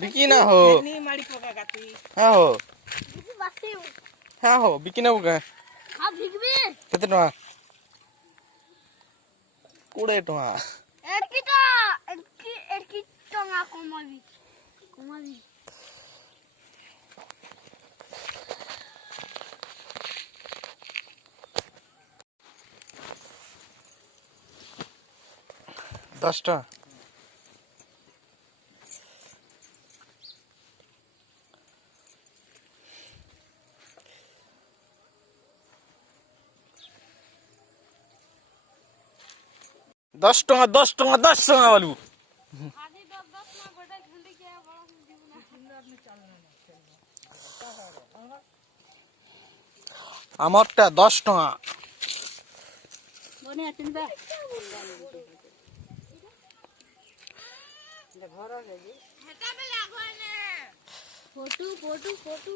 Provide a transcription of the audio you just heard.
बिकी ना हो हाँ हो हाँ हो बिकी ना बुका केते टका 20 टका कमाबी 10 टका दस टका बालू আমারটা 10 টাকা फोटो फोटो फोटो